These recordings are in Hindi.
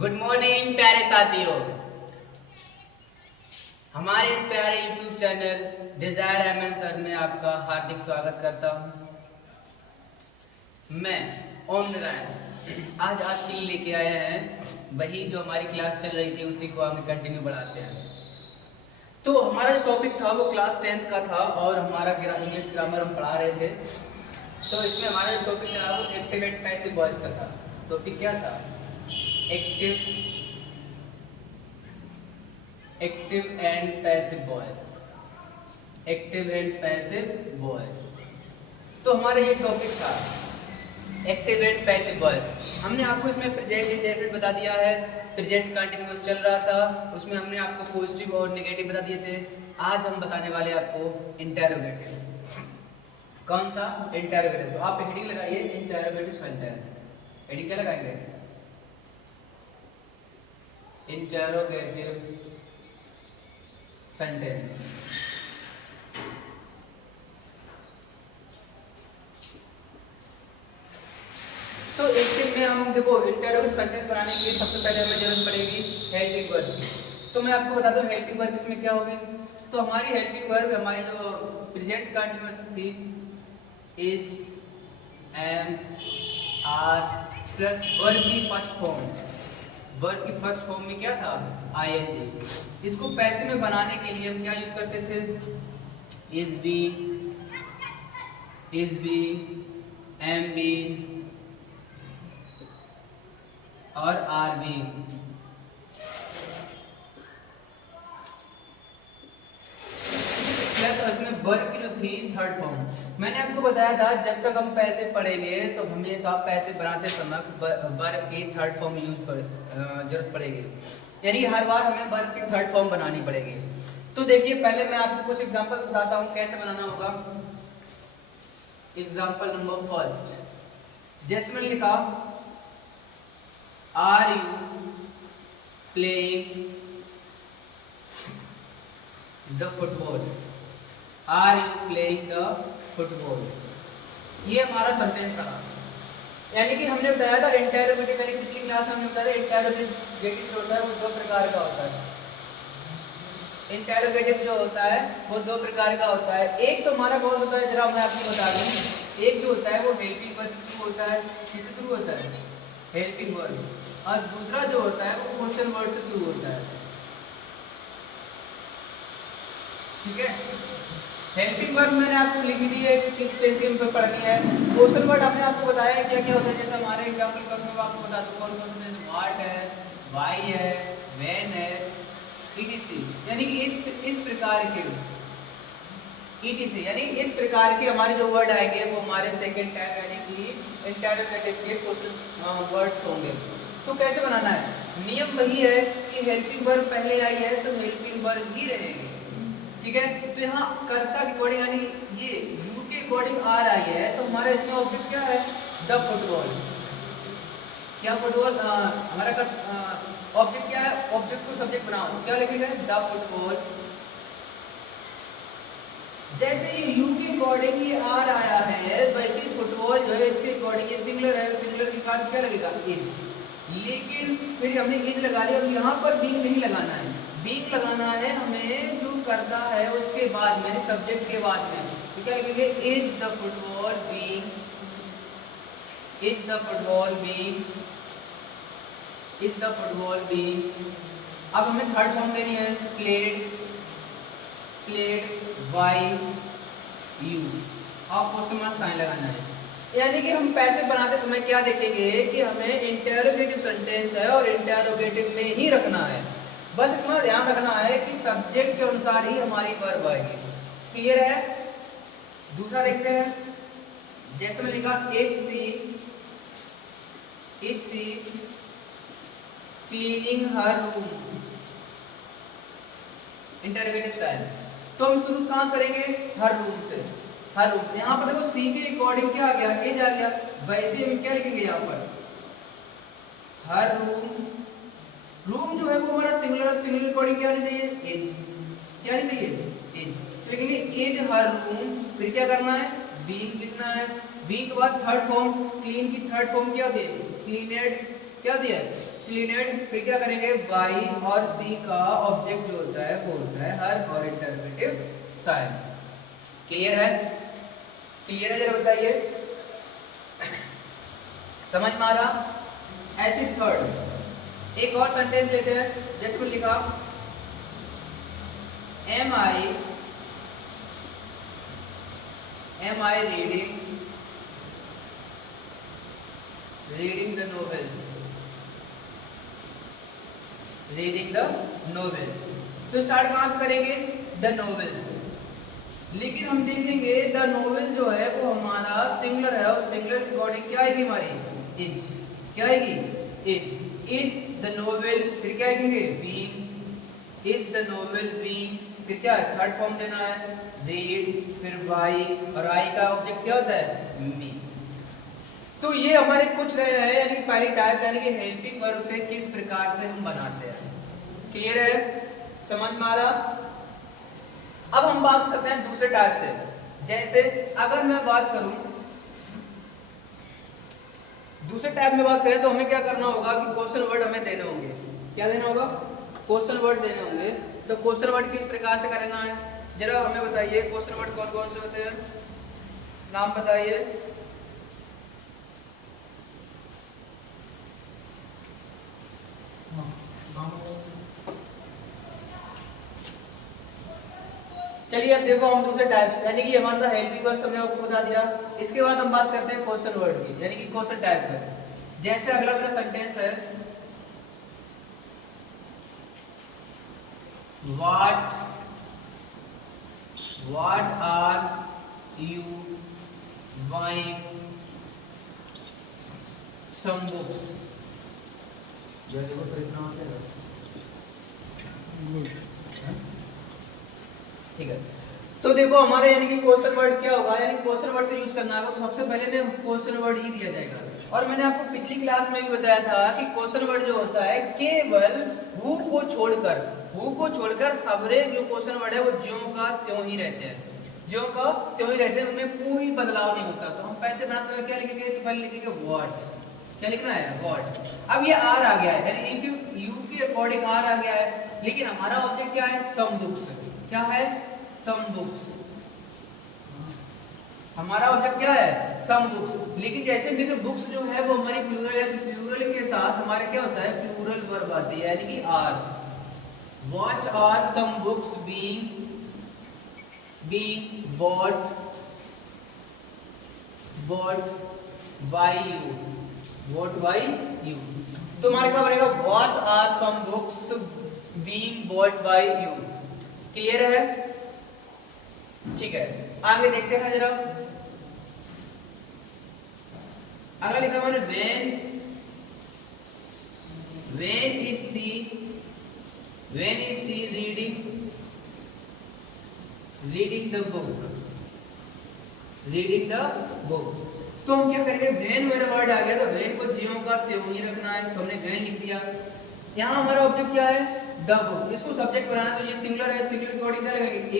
गुड मॉर्निंग प्यारे साथियों। हमारे इस प्यारे YouTube channel desire MN sir में आपका हार्दिक स्वागत करता हूं। मैं ओम नारायण आज आपके लिए लेके आया है वही जो हमारी क्लास चल रही थी उसी को आगे कंटिन्यू बढ़ाते हैं। तो हमारा जो टॉपिक था वो क्लास 10th का था और हमारा इंग्लिश ग्रामर हम पढ़ा रहे थे। तो इसमें हमारा जो टॉपिक था वो एक्टिव एंड पैसिव वॉइस का था। टॉपिक क्या था? Active and passive voice. Active and passive voice. तो हमारा ये टॉपिक था एक्टिव एंड पैसिव वॉइस। हमने आपको इसमें प्रेजेंट इंडेफिनिट बता दिया है, प्रेजेंट कंटिन्यूअस चल रहा था, उसमें हमने आपको पॉजिटिव और नेगेटिव बता दिए थे। आज हम बताने वाले आपको इंटेरोगेटिव। कौन सा? इंटेरोगेटिव। तो आप हेडिंग लगाइए इंटेरोगेटिव सेंटेंस। हेडिंग क्या लगाएंगे? Interrogative sentence. तो एक्टिव में हम देखो इंटेरोगेटिव सेंटेंस बनाने के लिए सबसे पहले हमें जरूरत पड़ेगी हेल्पिंग वर्ब की। तो मैं आपको बता दूं हेल्पिंग वर्ब इसमें क्या होगी। तो हमारी हेल्पिंग वर्ब हमारी जो प्रेजेंट कंटीन्यूअस थी is, am, are plus verb की फर्स्ट फॉर्म। वर्ब की फर्स्ट फॉर्म में क्या था? आईएनजी। इसको पैसिव में बनाने के लिए हम क्या यूज करते थे? इज बी, एम बी और आर बी। प्लस इसमें वर्ब की जो थी थर्ड फॉर्म। मैंने आपको बताया था जब तक हम पैसे पढ़ेंगे तो हमेशा पैसे बनाते समय वर्ब की थर्ड फॉर्म यूज कर जरूरत पड़ेगी, यानी हर बार हमें वर्ब की थर्ड फॉर्म बनानी पड़ेगी। तो देखिए पहले मैं आपको कुछ एग्जांपल बताता हूँ कैसे बनाना होगा। एग्जांपल नंबर फर्स्ट, जैसे मैंने लिखा are you playing the football. Are you playing the football, ये हमारा सेंटेंस था। यानी कि हमने बताया था इंटेरोगेटिव, यानी पिछली क्लास में हमने बताया इंटेरोगेटिव जो होता है वो दो प्रकार का होता है। इंटेरोगेटिव जो होता है वो दो प्रकार का होता है। एक तो हमारा कौन होता है, जरा मैं आपको बता दूं। एक जो होता है वो हेल्पिंग वर्ब से शुरू होता है। किससे शुरू होता है? Helping verb. और दूसरा जो होता है वो क्वेश्चन वर्ड से शुरू होता है। ठीक है, हेल्पिंग वर्ब मैंने आपको लिख दी है किस टेंशन पे पढ़नी है। क्वेश्चन वर्ड हमने आपको बताया है क्या क्या होता है। जैसे हमारे एग्जांपल का मैं आपको बता दूं कौन कौन से, व्हाट है, व्हाई है, व्हेन है, ईटीसी। यानी कि इस प्रकार के ईटीसी, यानी इस प्रकार के हमारे जो वर्ड आएंगे वो हमारे सेकंड टाइप यानी कि इंटेरोगेटिव के क्वेश्चन वर्ड्स होंगे। तो कैसे बनाना है? नियम वही है कि हेल्पिंग वर्ब पहले आई है तो हेल्पिंग वर्ब ही रहेगी। ठीक है, तो यहाँ कर्ता के अकॉर्डिंग यानी ये यू के अकॉर्डिंग आर आई है तो हमारा इसमें ऑब्जेक्ट क्या है? The football. क्या फुटबॉल हमारा ऑब्जेक्ट क्या है? ऑब्जेक्ट को सब्जेक्ट बनाओ, क्या लिखेगा? The football. जैसे ये यू के अकॉर्डिंग ये आर आया है वैसे ही फुटबॉल जो है इसके अकॉर्डिंग ये सिंगुलर है, सिंगुलर के साथ क्या लगेगा? इज। लेकिन फिर हमने इज लगा लिया, अब यहाँ पर बीइंग नहीं लगाना है। बीइंग लगाना है हमें जो करता है उसके बाद में, सब्जेक्ट के बाद में। तो क्या लिखेंगे? Is the football being, is the football being, is the football being. अब हमें थर्ड फॉर्म देनी है प्लेड, प्लेड बाय यू। आप क्वेश्चन मार्क साइन लगाना है। यानी कि हम पैसे बनाते समय क्या देखेंगे कि हमें इंटेरोगेटिव सेंटेंस है और इंटेरोगेटिव में ही रखना है। बस इतना ध्यान रखना है कि सब्जेक्ट के अनुसार ही हमारी वर्ब आएगी। क्लियर है? दूसरा देखते हैं, जैसे मैं लिखा is she cleaning her room. Interrogative style. तो हम शुरू कहां करेंगे? हर रूम से। हर रूम से। यहाँ पर देखो सी के अकॉर्डिंग क्या आ गया? एज आ गया। वैसे हम क्या लिखेंगे यहाँ पर? हर रूम। रूम जो है वो हमारा सिंगुलर, सिंगुलर अकॉर्डिंग क्या आनी चाहिए? एज। क्या आनी चाहिए? एज। तो लिखेंगे एज हर रूम। फिर क्या करना है? बीइंग लिखना है। बीइंग के बाद थर्ड फॉर्म, क्लीन की थर्ड फॉर्म क्या होती है? क्लीनेड। क्या दिया है क्लीनेड, फिर क्या करेंगे y और c का ऑब्जेक्ट जो होता है वो होता है हर और इंटररोगेटिव साइन। क्लियर है? क्लियर है? जरा बताइए, समझ में आ रहा? ऐसे थर्ड एक और सेंटेंस लेते हैं, जैसे मैंने लिखा am I reading the novel, reading the novels। तो स्टार्ट कहाँ से करेंगे? The novels. लेकिन हम देखेंगे द नोवेल जो है वो हमारा सिंगुलर है, और सिंगुलर की बॉडी क्या आएगी हमारी? इज। क्या आएगी? इज। इज द नोवेल, फिर क्या आएंगे? Being. Is the novel being, फिर क्या है? थर्ड फॉर्म देना है रीड, फिर बाई, और आई का ऑब्जेक्ट क्या होता है? मी। तो ये हमारे कुछ रहे हैं, यानी पहली टाइप, यानी कि हेल्पिंग वर्ब से किस प्रकार से हम बनाते हैं। क्लियर है? समझ में आ रहा? अब हम बात करते हैं दूसरे टाइप से। जैसे अगर मैं बात करूं दूसरे टाइप में बात करें तो हमें क्या करना होगा कि क्वेश्चन वर्ड हमें देने होंगे। क्या देना होगा? क्वेश्चन वर्ड देने होंगे। तो क्वेश्चन वर्ड किस प्रकार से करना है जरा हमें बताइए। क्वेश्चन वर्ड कौन कौन से होते हैं? नाम बताइए। चलिए अब देखो हम दूसरे टाइप्स, यानी कि हमारा हेल्पिंग वर्ब हमने आपको बता दिया। इसके बाद हम बात करते हैं क्वेश्चन वर्ड की, यानी कि क्वेश्चन टाइप है। जैसे अगला मेरा सेंटेंस है what are you buying some books. ठीक है, तो देखो हमारे यानी कि क्वेश्चन वर्ड क्या होगा, यानी क्वेश्चन वर्ड से यूज करना होगा। तो सबसे पहले में क्वेश्चन वर्ड ही दिया जाएगा। और मैंने आपको पिछली क्लास में भी बताया था कि क्वेश्चन वर्ड जो होता है केवल हु को छोड़कर सारे जो क्वेश्चन वर्ड है वो ज्यों का त्यों ही रहते हैं, ज्यों का त्यों ही रहते हैं, उनमें कोई बदलाव नहीं होता। तो हम पैसे बनाते हुए क्या लिखेंगे? तो पहले लिखेंगे व्हाट। क्या लिखना है? व्हाट। अब ये आर आ गया है, यानी इनके यू के अकॉर्डिंग आर आ गया है, लेकिन हमारा ऑब्जेक्ट क्या है? Some books. क्या है? Some books. हमारा ऑब्जेक्ट क्या है? Some books. लेकिन जैसे भी तो बुक्स जो है वो हमारी प्लूरल है, तो प्लूरल के साथ हमारे क्या होता है? प्लूरल वर्ब आती है, यानी कि are. What are some books being bought by you, bought by you। तो हमारे क्या बनेगा? What are some books being bought by you. Clear है? ठीक है, आगे देखते हैं जरा। अगला लिखा मैंने when is she reading the book। तो हम क्या करेंगे? वेन मेरा वर्ड आ गया, तो वेन को ज्यों का त्यों ही रखना है, तो हमने वेन लिख दिया। यहाँ हमारा ऑब्जेक्ट क्या है? The book. इसको सब्जेक्ट बनाना, तो ये सिंगुलर है, सिंगुलर की बॉडी क्या लगेगी?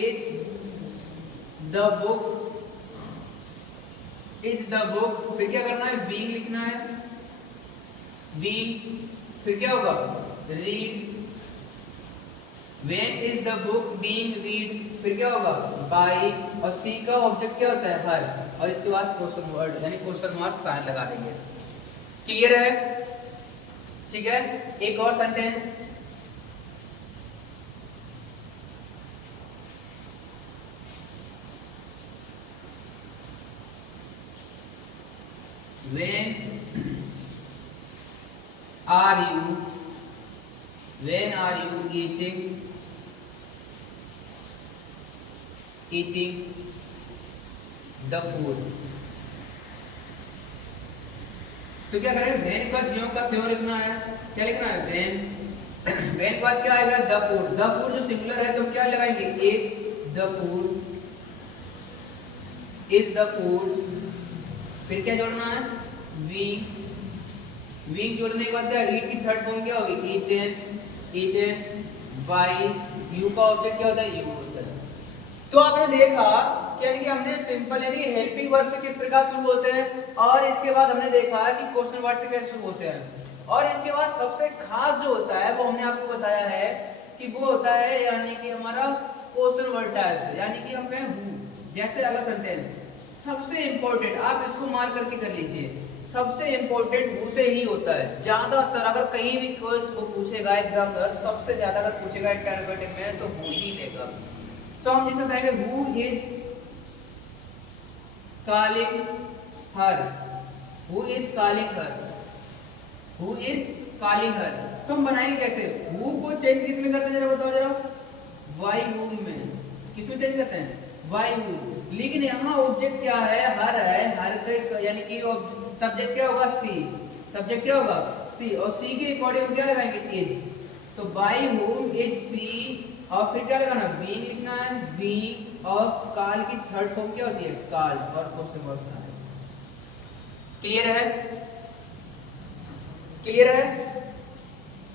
Is the book. फिर क्या करना है? बीइंग लिखना है, बीइंग, फिर क्या होगा? Read. When is the book being read, फिर क्या होगा? by, और C का ऑब्जेक्ट क्या होता है? हर, और इसके बाद क्वेश्चन वर्ड यानी क्वेश्चन मार्क साइन लगा देंगे। क्लियर है? ठीक है, एक और sentence. when are you eating the food। तो क्या करेंगे? वेन का ज्यों का त्यों लिखना है। क्या लिखना है? वेन। वेन के बाद क्या आएगा? The food. द फूड जो सिंगुलर है तो क्या लगाएंगे? Is the food. फिर क्या जोड़ना है? वी जोड़ने के बाद ईट की थर्ड फॉर्म क्या होगी? ईटेन बाय यू का ऑब्जेक्ट क्या होता है? यू होता है। तो आपने देखा यानी कि हमने सिंपल यानी हेल्पिंग वर्ब से किस प्रकार शुरू होते हैं, और इसके बाद हमने देखा कि क्वेश्चन वर्ड से कैसे शुरू होते हैं। और इसके बाद सबसे खास जो होता है वो हमने आपको बताया है कि वो होता है यानी कि हमारा क्वेश्चन वर्ड टाइप्स, यानी कि हम कहें हु, जैसे अगला सेंटेंस सबसे इंपॉर्टेंट, आप इसको मार्क करके कर लीजिए, सबसे इंपॉर्टेंट हु से ही होता है ज्यादातर। अगर कहीं भी कोई वो पूछेगा एग्जाम में, सबसे ज्यादा अगर पूछेगा इंटरोगेटिव में तो हु ही लेगा। तो हम जिसे बताएंगे who is calling her, who is calling her, who is calling her. तो हम बनाएंगे कैसे, हु को चेंज किस में करते हैं जरा बताओ जरा, वाई हु में, किस में चेंज करते हैं, वाई हु। लेकिन यहाँ ऑब्जेक्ट क्या है, हर है, हर का यानी कि सब्जेक्ट क्या होगा सी, सब्जेक्ट क्या होगा सी, और सी के अकॉर्डिंग हम क्या लगाएंगे इज। तो बाय हुम इज सी, और फिर क्या लगाना बीइंग लिखना है, बी, और काल की थर्ड फॉर्म क्या होती है काल, और क्वेश्चन वर्ड है। क्लियर है, क्लियर है।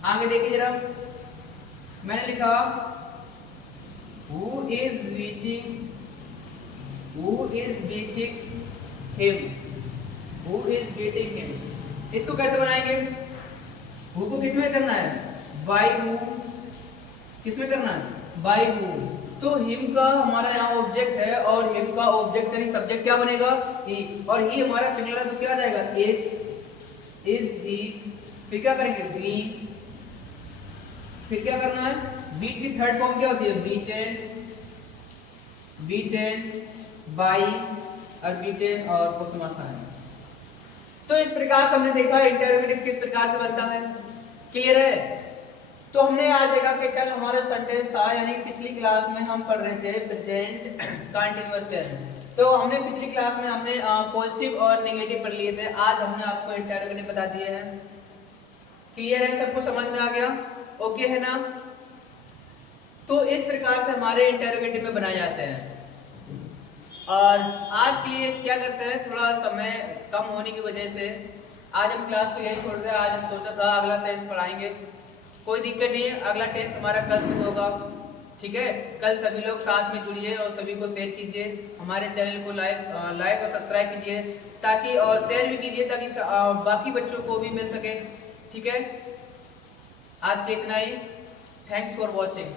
आगे देखिए जरा, मैंने लिखा who is beating, who is beating him, Who is beating him? इसको कैसे बनाएंगे, who को किस में करना है, by who, किस में करना है by who। तो him का हमारा यहाँ ऑब्जेक्ट है, और him का ऑब्जेक्ट यानी सब्जेक्ट क्या बनेगा he, और he हमारा सिंगुलर है तो क्या आ जाएगा is he। फिर क्या करेंगे be, फिर क्या करना है beat की थर्ड फॉर्म क्या होती है beaten, beaten by, और beaten और क्वेश्चन मार्क है। तो इस प्रकार से हमने देखा इंटरोगेटिव किस प्रकार से बनता है, क्लियर है। तो हमने आज देखा कि कल हमारा सेंटेंस था, यानी पिछली क्लास में हम पढ़ रहे थे प्रेजेंट कंटीन्यूअस टेंस। तो हमने पिछली क्लास में हमने पॉजिटिव और नेगेटिव पढ़ लिए थे, आज हमने आपको इंटरोगेटिव बता दिए हैं। क्लियर है, सबको समझ में आ गया, ओके है ना। तो इस प्रकार से हमारे इंटरोगेटिव में बनाए जाते हैं। और आज के लिए क्या करते हैं, थोड़ा समय कम होने की वजह से आज हम क्लास को यही छोड़ दें। आज हम सोचा था अगला टेंस पढ़ाएंगे, कोई दिक्कत नहीं है, अगला टेंस हमारा कल से होगा, ठीक है। कल सभी लोग साथ में जुड़िए और सभी को शेयर कीजिए, हमारे चैनल को लाइक और सब्सक्राइब कीजिए, ताकि और शेयर भी कीजिए ताकि बाकी बच्चों को भी मिल सके, ठीक है। आज के इतना ही, थैंक्स फॉर वॉचिंग।